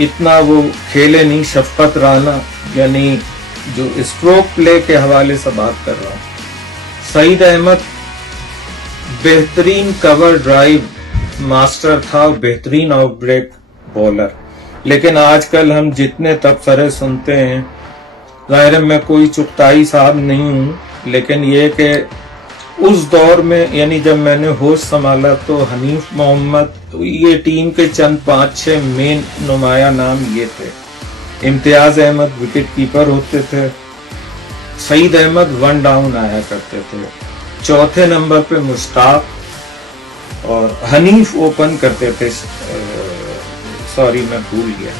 اتنا وہ کھیلے نہیں. شفقت رانا یعنی جو اسٹروک پلے کے حوالے سے بات کر رہا ہوں. سعید احمد بہترین کور ڈرائیو ماسٹر تھا، بہترین آؤٹ بریک بولر. لیکن آج کل ہم جتنے تبصرے سنتے ہیں، ظاہر میں کوئی چغتائی صاحب نہیں ہوں، لیکن یہ کہ اس دور میں یعنی جب میں نے ہوش سنبھالا تو حنیف محمد یہ ٹیم کے چند 5-6 مین نمایاں نام یہ تھے. امتیاز احمد وکٹ کیپر ہوتے تھے، سعید احمد 1 ڈاؤن آیا کرتے تھے، چوتھے نمبر پہ مشتاق اور حنیف اوپن کرتے تھے. سوری میں بھول گیا،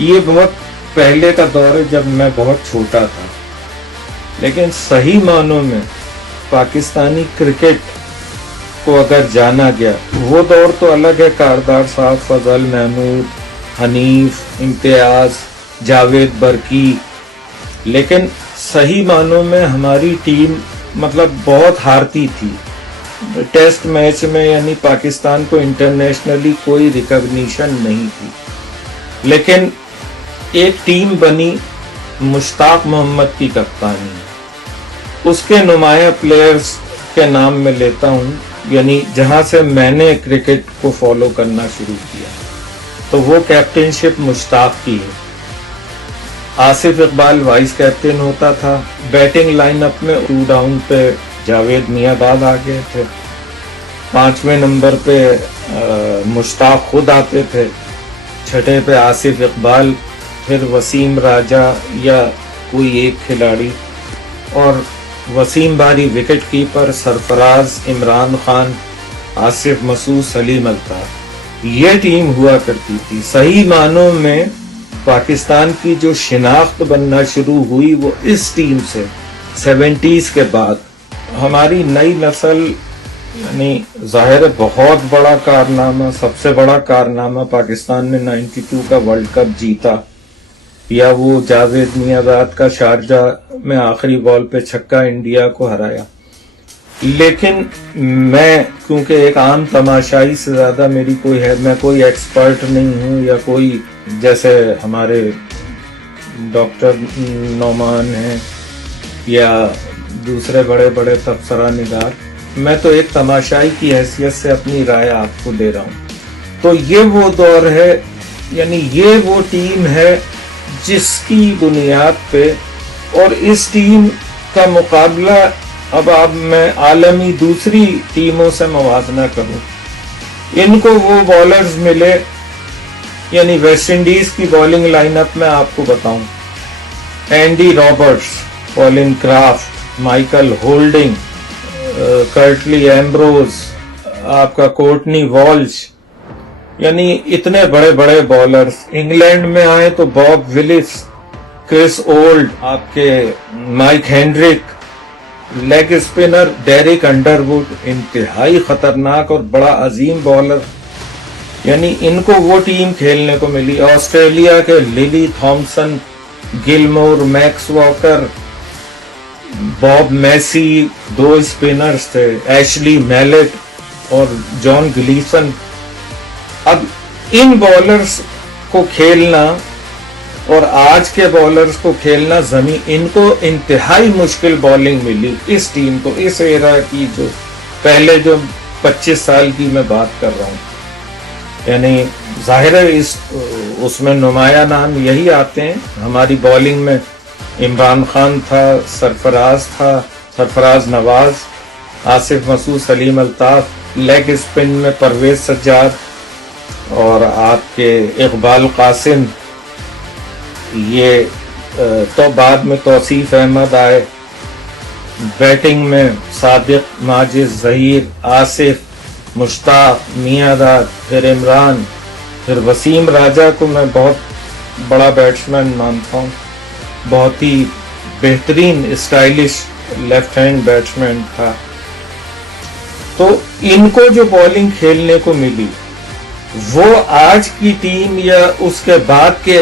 یہ بہت پہلے کا دور ہے جب میں بہت چھوٹا تھا. لیکن صحیح معنوں میں پاکستانی کرکٹ کو اگر جانا گیا، وہ دور تو الگ ہے. کاردار صاحب، فضل محمود، حنیف، امتیاز، جاوید برکی. لیکن صحیح معنوں میں ہماری ٹیم مطلب بہت ہارتی تھی. ٹیسٹ میچ میں یعنی پاکستان کو انٹرنیشنلی کوئی ریکگنیشن نہیں تھی. لیکن ایک ٹیم بنی مشتاق محمد کی کپتانی. اس کے نمایاں پلیئرز کے نام میں لیتا ہوں، یعنی جہاں سے میں نے کرکٹ کو فالو کرنا شروع کیا تو وہ کیپٹن شپ مشتاق کی ہے. آصف اقبال وائس کیپٹن ہوتا تھا. بیٹنگ لائن اپ میں 2 ڈاؤن پہ جاوید میاں آ گئے تھے، 5ویں نمبر پہ مشتاق خود آتے تھے، 6 پہ آصف اقبال، پھر وسیم راجہ یا کوئی ایک کھلاڑی، اور وسیم باری وکٹ کیپر، سرفراز، عمران خان، آصف مسعود، سلیم الطاف. یہ ٹیم ہوا کرتی تھی. صحیح معنوں میں پاکستان کی جو شناخت بننا شروع ہوئی وہ اس ٹیم سے 70s کے بعد. ہماری نئی نسل یعنی ظاہر بہت بڑا کارنامہ، سب سے بڑا کارنامہ پاکستان نے 92 کا ورلڈ کپ جیتا، یا وہ جاوید میاں کا شارجہ میں آخری بال پہ چھکا انڈیا کو ہرایا. لیکن میں کیونکہ ایک عام تماشائی سے زیادہ میری کوئی ہے، میں کوئی ایکسپرٹ نہیں ہوں، یا کوئی جیسے ہمارے ڈاکٹر نعمان ہیں یا دوسرے بڑے بڑے تبصرہ نگار، میں تو ایک تماشائی کی حیثیت سے اپنی رائے آپ کو دے رہا ہوں. تو یہ وہ دور ہے، یعنی یہ وہ ٹیم ہے جس کی بنیاد پہ، اور اس ٹیم کا مقابلہ اب میں عالمی دوسری ٹیموں سے موازنہ کروں. ان کو وہ بالرز ملے، یعنی ویسٹ انڈیز کی بالنگ لائن اپ میں آپ کو بتاؤں: Andy Roberts, Colin Croft, Michael Holding, Curtly Ambrose, آپ کا کورٹنی والش، یعنی اتنے بڑے بڑے بالرز. انگلینڈ میں آئے تو باب ولس، کرس اولڈ، آپ کے mic Hendrick, leg spinner Dirac انڈروڈ، انتہائی خطرناک اور بڑا عظیم بالر. یعنی ان کو وہ ٹیم کھیلنے کو ملی. آسٹریلیا کے للی تھامسن، گلمور، میکس واکر، باب میسی 2 اسپنرز تھے، ایشلی میلٹ اور جان گلیسن. اب ان بالرز کو کھیلنا اور آج کے بالرز کو کھیلنا زمین، ان کو انتہائی مشکل بالنگ ملی اس ٹیم کو، اس ایرا کی، جو پہلے جو 25 سال کی میں بات کر رہا ہوں. یعنی ظاہر ہے اس میں نمایاں نام یہی آتے ہیں. ہماری بالنگ میں عمران خان تھا، سرفراز نواز، آصف مسعود، سلیم الطاف. لیگ اسپن میں پرویز سجاد اور آپ کے اقبال قاسم. یہ تو بعد میں توصیف احمد آئے. بیٹنگ میں صادق، ماجد، ظہیر، آصف، مشتاق، میاں داد، پھر عمران، پھر وسیم راجہ کو میں بہت بڑا بیٹسمین مانتا ہوں، بہت ہی بہترین اسٹائلش لیفٹ ہینڈ بیٹسمین تھا. تو ان کو جو بالنگ کھیلنے کو ملی وہ آج کی ٹیم یا اس کے بعد کے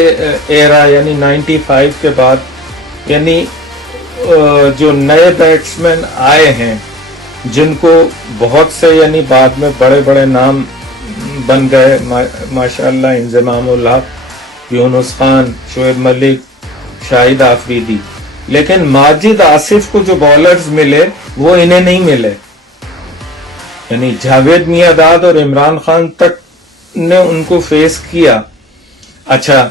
ایرا یعنی 95 کے بعد، یعنی جو نئے بیٹسمین آئے ہیں جن کو بہت سے یعنی بعد میں بڑے بڑے نام بن گئے ماشاءاللہ، انضمام الحق، یونس خان, شعیب ملک, شاہد آفریدی, لیکن ماجد آصف کو جو بالرز ملے وہ انہیں نہیں ملے. یعنی جاوید میاں-داد اور عمران خان تک نے ان کو فیس کیا. اچھا,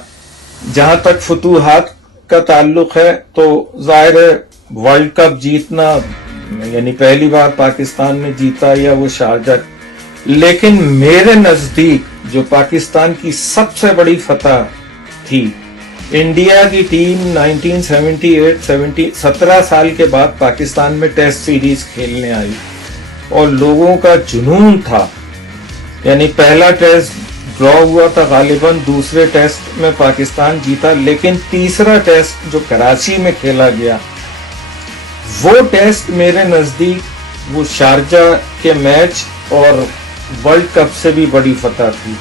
جہاں تک فتوحات کا تعلق ہے تو ظاہر ہے ورلڈ کپ جیتنا, یعنی پہلی بار پاکستان نے جیتا یا وہ شارجہ, لیکن میرے نزدیک جو پاکستان کی سب سے بڑی فتح تھی, انڈیا کی ٹیم 1978 17 سال کے بعد پاکستان میں ٹیسٹ سیریز کھیلنے آئی اور لوگوں کا جنون تھا. یعنی پہلا ٹیسٹ ڈرا ہوا تھا غالباً, دوسرے ٹیسٹ میں پاکستان جیتا, لیکن تیسرا ٹیسٹ جو کراچی میں کھیلا گیا وہ ٹیسٹ میرے نزدیک وہ شارجہ کے میچ اور ورلڈ کپ سے بھی بڑی فتح تھی.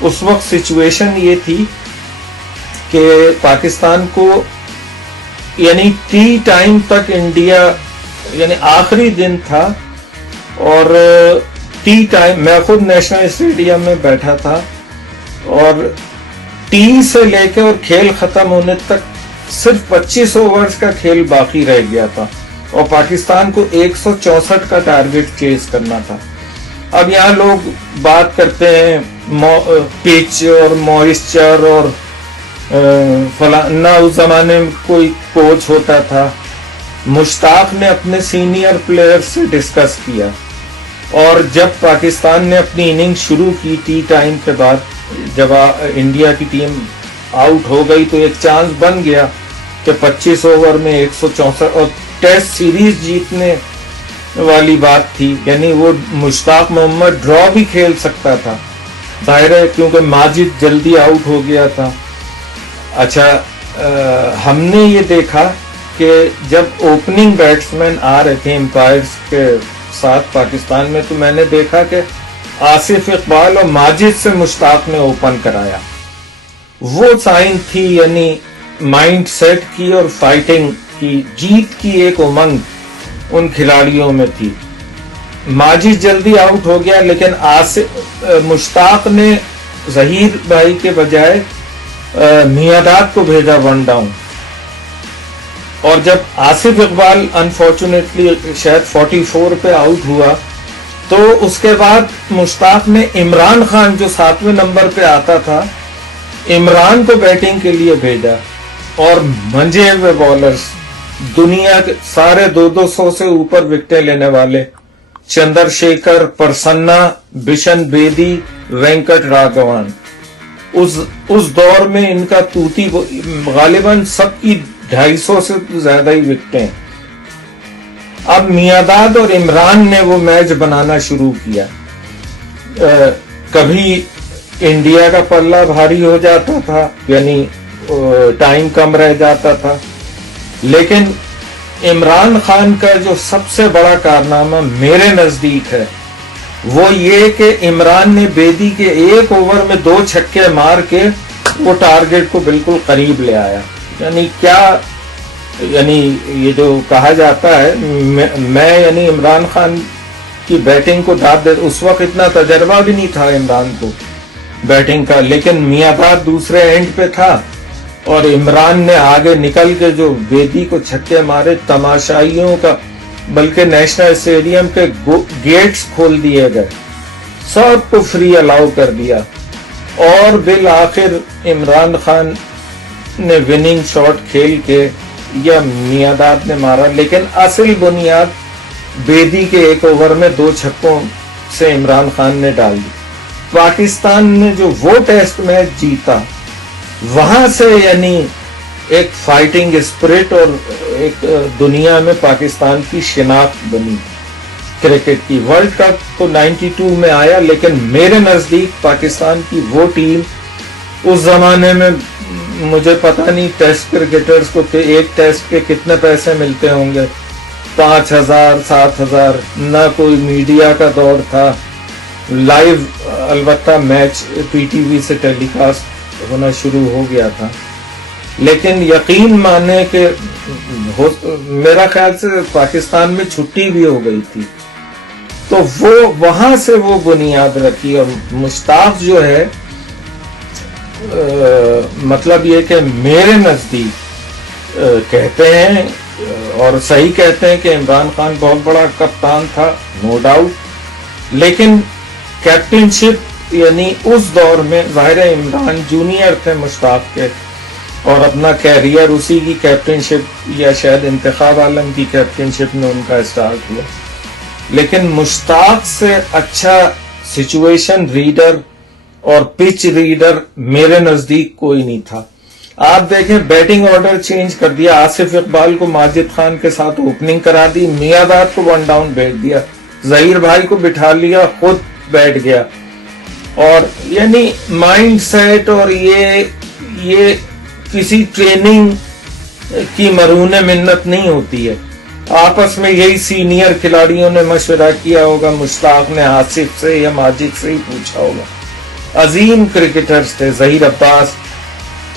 اس وقت سچویشن یہ تھی کہ پاکستان کو یعنی ٹی ٹائم تک انڈیا, یعنی آخری دن تھا اور ٹی ٹائم میں خود نیشنل اسٹیڈیم میں بیٹھا تھا اور ٹی سے لے کے اور کھیل ختم ہونے تک صرف 25 اوورز کا کھیل باقی رہ گیا تھا اور پاکستان کو 164 کا ٹارگٹ چیز کرنا تھا. اب یہاں لوگ بات کرتے ہیں پچ اور موئسچر اور فلاں, اس زمانے میں کوئی کوچ ہوتا تھا. مشتاق نے اپنے سینئر پلیئر سے ڈسکس کیا اور جب پاکستان نے اپنی اننگ شروع کی ٹی ٹائم کے بعد, جب انڈیا کی ٹیم آؤٹ ہو گئی تو ایک چانس بن گیا کہ 25 اوور میں 164 اور ٹیسٹ سیریز جیتنے والی بات تھی. یعنی وہ مشتاق محمد ڈرا بھی کھیل سکتا تھا, ظاہر ہے کیونکہ ماجد جلدی آؤٹ ہو گیا تھا. اچھا, ہم نے یہ دیکھا کہ جب اوپننگ بیٹسمین آ رہے تھے امپائرز کے ساتھ پاکستان میں, تو میں نے دیکھا کہ آصف اقبال اور ماجد سے مشتاق نے اوپن کرایا. وہ سائن تھی, یعنی مائنڈ سیٹ کی اور فائٹنگ کی, جیت کی ایک امنگ ان کھلاڑیوں میں تھی. ماجد جلدی آؤٹ ہو گیا لیکن مشتاق نے ظہیر بھائی کے بجائے میاں-داد کو بھیجا 1 ڈاؤن, اور جب آصف اقبال انفارچونیٹلی شاید 44 پہ آؤٹ ہوا تو اس کے بعد مشتاق نے عمران خان جو 7ویں نمبر پہ آتا تھا, عمران کو بیٹنگ کے لیے بھیجا اور منجے ہوئے بالرز, دنیا کے سارے 200 سے اوپر وکٹیں لینے والے, چندر شیکھر, پرسنا, بشن بیدی, وینکٹ راگھوان. اس دور میں ان کا توتی غالباً سب کی 250 سے زیادہ ہی وکٹیں. اب میاں-داد اور عمران نے وہ میچ بنانا شروع کیا. کبھی انڈیا کا پلہ بھاری ہو جاتا تھا, یعنی ٹائم کم رہ جاتا تھا, لیکن عمران خان کا جو سب سے بڑا کارنامہ میرے نزدیک ہے وہ یہ کہ عمران نے بیدی کے 1 اوور میں 2 چھکے مار کے وہ ٹارگٹ کو بالکل قریب لے آیا. یعنی کیا, یعنی یہ جو کہا جاتا ہے, میں یعنی عمران خان کی بیٹنگ کو داد دے, اس وقت اتنا تجربہ بھی نہیں تھا عمران کو بیٹنگ کا, لیکن میاں-داد دوسرے اینڈ پہ تھا اور عمران نے آگے نکل کے جو بیدی کو چھکے مارے, تماشائیوں کا, بلکہ نیشنل اسٹیڈیم کے گیٹس کھول دیے گئے, سب کو فری الاؤ کر دیا اور بالآخر عمران خان نے وننگ شاٹ کھیل کے یا میاں-داد نے مارا, لیکن اصل بنیاد بیدی کے 1 اوور میں 2 چھکوں سے عمران خان نے ڈال دی. پاکستان نے جو وہ ٹیسٹ میچ جیتا, وہاں سے یعنی ایک فائٹنگ اسپرٹ اور ایک دنیا میں پاکستان کی شناخت بنی کرکٹ کی. ورلڈ کپ تو 92 میں آیا, لیکن میرے نزدیک پاکستان کی وہ ٹیم اس زمانے میں, مجھے پتہ نہیں ٹیسٹ کرکٹرز کو کہ ایک ٹیسٹ کے کتنے پیسے ملتے ہوں گے, 5,000 7,000, نہ کوئی میڈیا کا دور تھا, لائیو البتہ میچ پی ٹی وی سے ٹیلی کاسٹ ہونا شروع ہو گیا تھا, لیکن یقین مانے کہ میرا خیال سے پاکستان میں چھٹی بھی ہو گئی تھی, تو وہ وہاں سے وہ بنیاد رکھی. اور مشتاق جو ہے مطلب یہ کہ میرے نزدیک کہتے ہیں اور صحیح کہتے ہیں کہ عمران خان بہت بڑا کپتان تھا، نو ڈاؤٹ، لیکن کیپٹن شپ یعنی اس دور میں ظاہر عمران جونیئر تھے مشتاق کے، اور اپنا کیریئر اسی کی کیپٹن شپ یا شاید انتخاب عالم کی کیپٹن شپ میں ان کا اسٹارٹ ہوا، لیکن مشتاق سے اچھا سچویشن ریڈر اور پچ ریڈر میرے نزدیک کوئی نہیں تھا۔ آپ دیکھیں بیٹنگ آرڈر چینج کر دیا، آصف اقبال کو ماجد خان کے ساتھ اوپننگ کرا دی، میاں داد کو ون ڈاؤن بھیج دیا، ظہیر بھائی کو بٹھا لیا، خود بیٹھ گیا، اور یعنی مائنڈ سیٹ اور یہ کسی ٹریننگ کی مرہون منت نہیں ہوتی ہے، آپس میں یہی سینئر کھلاڑیوں نے مشورہ کیا ہوگا، مشتاق نے آصف سے یا ماجد سے ہی پوچھا ہوگا۔ عظیم کرکٹرز تھے ظہیر عباس،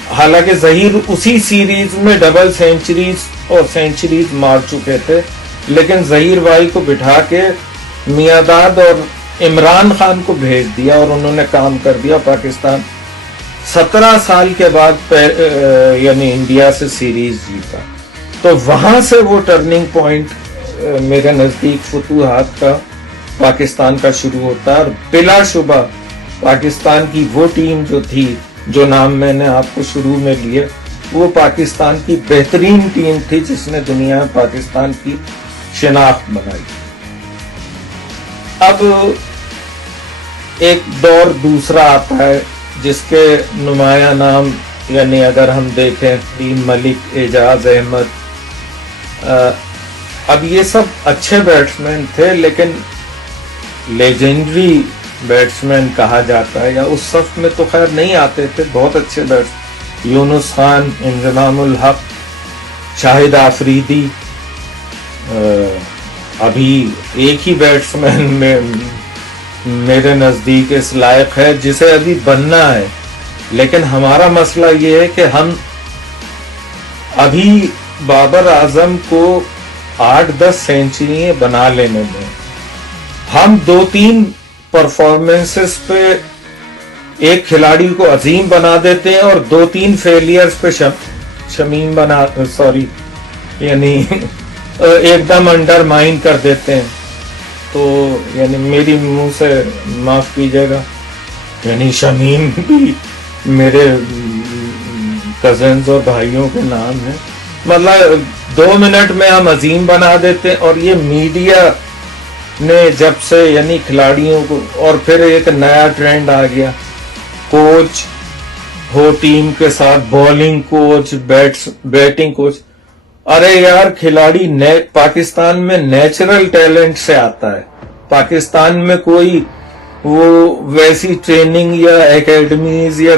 حالانکہ ظہیر اسی سیریز میں ڈبل سینچریز اور سینچریز مار چکے تھے، لیکن ظہیر بھائی کو بٹھا کے میاں داد اور عمران خان کو بھیج دیا اور انہوں نے کام کر دیا، پاکستان 17 سال کے بعد یعنی انڈیا سے سیریز جیتا۔ تو وہاں سے وہ ٹرننگ پوائنٹ میرے نزدیک فتوحات کا پاکستان کا شروع ہوتا ہے، اور بلا شبہ پاکستان کی وہ ٹیم جو تھی، جو نام میں نے آپ کو شروع میں لیے، وہ پاکستان کی بہترین ٹیم تھی جس نے دنیا میں پاکستان کی شناخت بنائی۔ اب ایک دور دوسرا آتا ہے جس کے نمایاں نام یعنی اگر ہم دیکھیں ٹیم ملک، اعجاز احمد، اب یہ سب اچھے بیٹسمین تھے، لیکن لیجنڈری بیٹسمین کہا جاتا ہے، یا اس صف میں تو خیر نہیں آتے تھے، بہت اچھے یونس خان، انضمام الحق، شاہد آفریدی، ابھی ایک ہی بیٹسمین میں میرے نزدیک اس لائق ہے جسے ابھی بننا ہے، لیکن ہمارا مسئلہ یہ ہے کہ ہم ابھی بابر اعظم کو 8-10 سینچریاں بنا لینے دیں، ہم 2-3 پرفارمنسز پہ ایک کھلاڑی کو عظیم بنا دیتے ہیں اور 2-3 فیلئرز پہ شمیم یعنی ایک دم انڈر مائن کر دیتے ہیں۔ تو یعنی میری منہ سے معاف کیجیے گا، یعنی شمیم بھی میرے کزنز اور بھائیوں کے نام ہیں، مطلب 2 منٹ میں ہم عظیم بنا دیتے ہیں، اور یہ میڈیا نے جب سے یعنی کھلاڑیوں کو، اور پھر ایک نیا ٹرینڈ آ گیا، کوچ ہو ٹیم کے ساتھ، بالنگ کوچ، بیٹنگ کوچ، ارے یار کھلاڑی پاکستان میں نیچرل ٹیلنٹ سے آتا ہے، پاکستان میں کوئی وہ ویسی ٹریننگ یا اکیڈمیز یا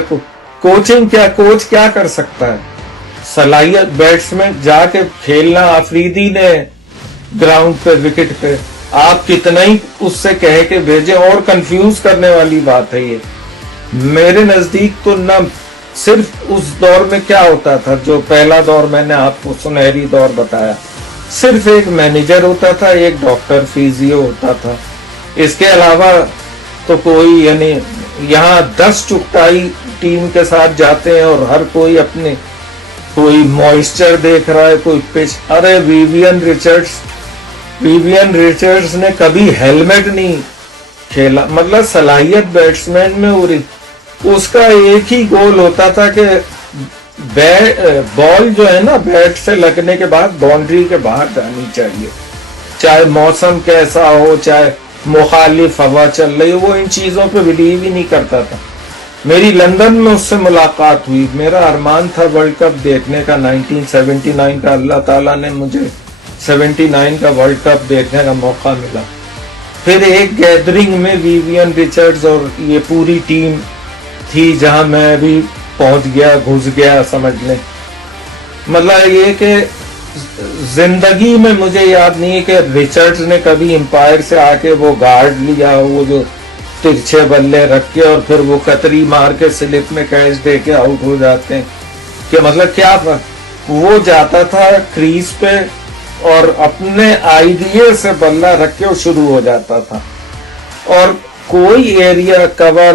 کوچنگ کوچ کیا کر سکتا ہے؟ صلاحیت بیٹسمین جا کے کھیلنا، آفریدی نے گراؤنڈ پہ وکٹ پہ، آپ کتنا ہی اس سے کہہ کے بھیجیں، اور کنفیوز کرنے والی بات ہے یہ۔ میرے نزدیک تو نہ صرف اس دور میں کیا ہوتا تھا، جو پہلا دور میں نے آپ کو سنہری دور بتایا، صرف ایک مینیجر ہوتا تھا، ایک ڈاکٹر فیزیو ہوتا تھا، اس کے علاوہ تو کوئی یعنی یہاں 10 چکتائی ٹیم کے ساتھ جاتے ہیں اور ہر کوئی اپنے، کوئی موئسچر دیکھ رہا ہے، کوئی پچ، ارے ویوین ریچرڈز نے کبھی ہیلمٹ نہیں کھیلا، مطلب صلاحیت بیٹسمین میں اس کا ایک ہی گول ہوتا تھا کہ بال جو ہے نا بیٹ سے لگنے کے بعد باؤنڈری کے باہر جانی چاہیے، چاہے موسم کیسا ہو، چاہے مخالف ہوا چل رہی ہو، وہ ان چیزوں پہ بلیو ہی نہیں کرتا تھا۔ میری لندن میں اس سے ملاقات ہوئی، میرا ارمان تھا ورلڈ کپ دیکھنے کا 1979 کا، اللہ تعالیٰ نے مجھے 79 کا ورلڈ کپ دیکھنے کا موقع ملا۔ پھر ایک گیدرنگ میں ویوین ریچرڈز اور یہ پوری ٹیم تھی جہاں میں بھی پہنچ گیا، گھس گیا، سمجھ لیں۔ مطلب یہ کہ زندگی میں مجھے یاد نہیں ہے کہ ریچرڈز نے کبھی امپائر سے آ کے وہ گارڈ لیا، وہ جو ترچھے بلے رکھ کے اور پھر وہ قطری مار کے سلپ میں کیچ دے کے آؤٹ ہو جاتے ہیں، کہ مطلب کیا تھا، وہ جاتا تھا کریز پہ اور اپنے آئیڈیے سے بلہ رکھ کے وہ شروع ہو جاتا تھا، اور کوئی ایریا کور،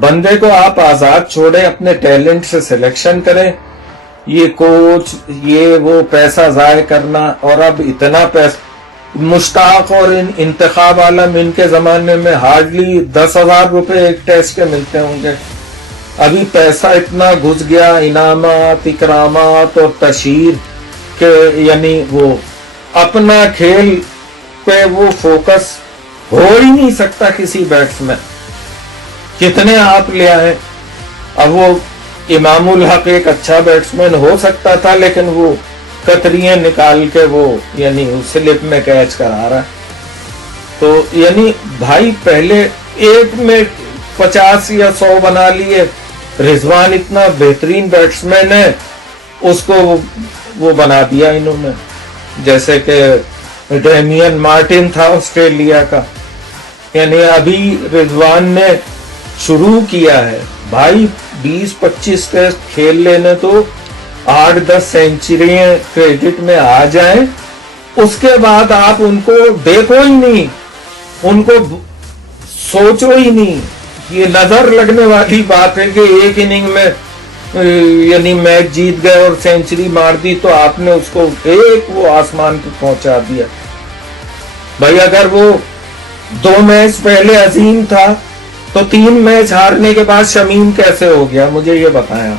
بندے کو آپ آزاد چھوڑیں، اپنے ٹیلنٹ سے سلیکشن کریں. یہ کوچ یہ وہ پیسہ ضائع کرنا، اور اب اتنا پیسہ مشتاق اور انتخاب عالم ان کے زمانے میں ہارڈلی 10,000 روپے ایک ٹیسٹ کے ملتے ہوں گے. ابھی پیسہ اتنا گھس گیا، انعامات اکرامات اور تشہیر کے، یعنی وہ اپنا کھیل پہ وہ فوکس ہو ہی نہیں سکتا کسی بیٹسمین. کتنے آپ لے آئے. اب وہ امام الحق ایک اچھا بیٹسمین ہو سکتا تھا، لیکن وہ کتریاں نکال کے وہ یعنی سلپ میں کیچ کرا رہا ہے. تو یعنی بھائی پہلے ایک میں 50 یا 100 بنا لیے. رضوان اتنا بہترین بیٹسمین ہے، اس کو وہ بنا دیا انہوں نے. جیسے کہ ڈیمین مارٹن تھا آسٹریلیا کا، یعنی ابھی رضوان نے شروع کیا ہے بھائی. 20-25 ٹیسٹ کھیل لینے تو 8-10 سینچریاں کریڈٹ میں آ جائیں، اس کے بعد آپ ان کو دیکھو ہی نہیں، ان کو سوچو ہی نہیں. یہ نظر لگنے والی بات ہے کہ ایک اننگ میں یعنی میچ جیت گئے اور سینچری مار دی، تو آپ نے اس کو ایک وہ آسمان پہ پہنچا دیا. بھائی اگر وہ 2 میچ پہلے عظیم تھا تو 3 میچ ہارنے کے بعد شمیم کیسے ہو گیا، مجھے یہ بتایا.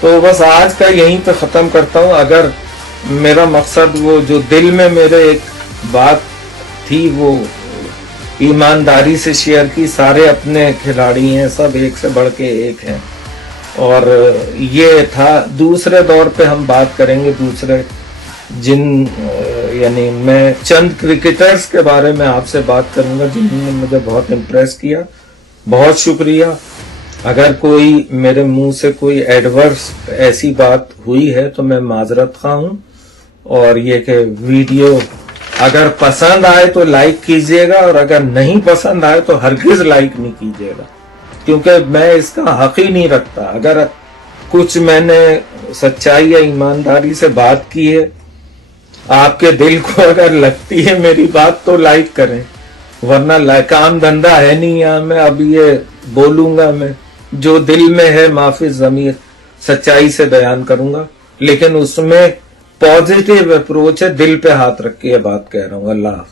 تو بس آج کا یہیں پہ ختم کرتا ہوں. اگر میرا مقصد وہ جو دل میں میرے ایک بات تھی وہ ایمانداری سے شیئر کی. سارے اپنے کھلاڑی ہیں، سب ایک سے بڑھ کے ایک ہیں. اور یہ تھا. دوسرے دور پہ ہم بات کریں گے دوسرے یعنی میں چند کرکٹرز کے بارے میں آپ سے بات کروں گا جنہوں نے مجھے بہت امپریس کیا. بہت شکریہ. اگر کوئی میرے منہ سے کوئی ایڈورس ایسی بات ہوئی ہے تو میں معذرت خواہ ہوں. اور یہ کہ ویڈیو اگر پسند آئے تو لائک کیجئے گا، اور اگر نہیں پسند آئے تو ہرگز لائک نہیں کیجئے گا، کیونکہ میں اس کا حق ہی نہیں رکھتا. اگر کچھ میں نے سچائی یا ایمانداری سے بات کی ہے، آپ کے دل کو اگر لگتی ہے میری بات تو لائک کریں، ورنہ کام دھندہ ہے نہیں یہاں. میں اب یہ بولوں گا، میں جو دل میں ہے معافی ضمیر سچائی سے بیان کروں گا، لیکن اس میں پازیٹیو اپروچ ہے. دل پہ ہاتھ رکھ کے یہ بات کہہ رہا ہوں. اللہ حافظ.